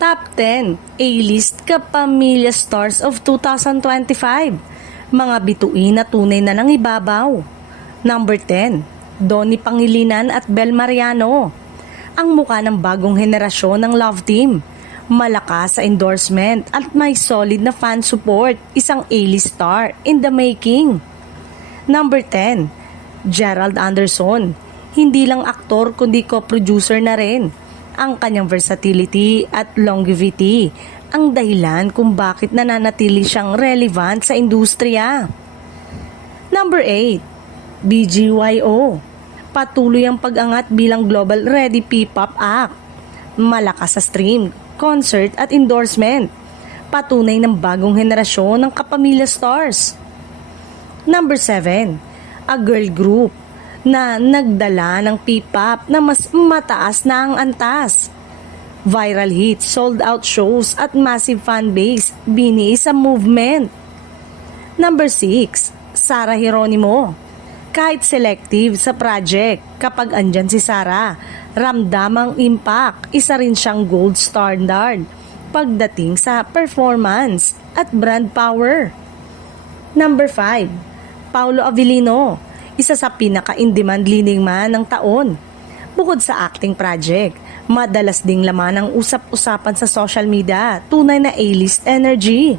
Top 10 A-list kapamilya stars of 2025. Mga bituin na tunay na nang ibabaw. Number 10, Donnie Pangilinan at Bel Mariano. Ang mukha ng bagong henerasyon ng Love Team. Malakas sa endorsement at may solid na fan support. Isang A-list star in the making. Number 10, Gerald Anderson. Hindi lang aktor kundi co-producer na rin. Ang kanyang versatility at longevity ang dahilan kung bakit nananatili siyang relevant sa industriya. Number 8, BGYO. Patuloy ang pag-angat bilang global ready P-pop act. Malakas sa stream, concert at endorsement. Patunay ng bagong henerasyon ng kapamilya stars. Number 7, a girl group na nagdala ng P-pop na mas mataas na ang antas. Viral hits, sold out shows at massive fan base biniis sa movement. Number 6, Sarah Geronimo. Kahit selective sa project, kapag andyan si Sarah, ramdam ang impact. Isa rin siyang gold standard pagdating sa performance at brand power. Number 5, Paolo Avellino. Isa sa pinaka-in-demand leading man ng taon. Bukod sa acting project, madalas ding laman ang usap-usapan sa social media, tunay na A-list energy.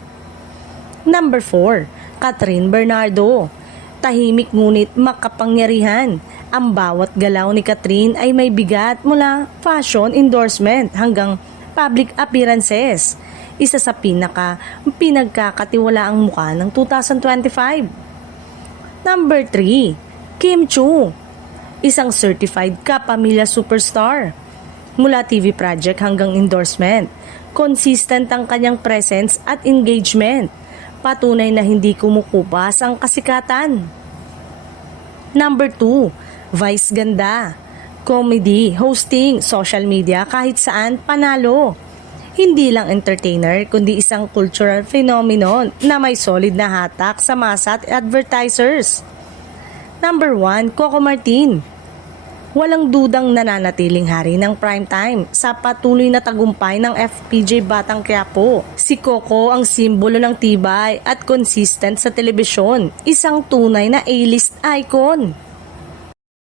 Number 4, Catherine Bernardo. Tahimik ngunit makapangyarihan. Ang bawat galaw ni Catherine ay may bigat mula fashion endorsement hanggang public appearances. Isa sa pinagkakatiwalaang mukha ng 2025. Number 3, Kim Chiu. Isang certified kapamilya superstar. Mula TV project hanggang endorsement, consistent ang kanyang presence at engagement. Patunay na hindi kumukupas ang kasikatan. Number 2, Vice Ganda. Comedy, hosting, social media, kahit saan panalo. Hindi lang entertainer kundi isang cultural phenomenon na may solid na hatak sa masa at advertisers. Number 1, Coco Martin. Walang dudang nananatiling hari ng primetime sa patuloy na tagumpay ng FPJ Batang Quiapo. Si Coco ang simbolo ng tibay at consistent sa telebisyon, isang tunay na A-list icon.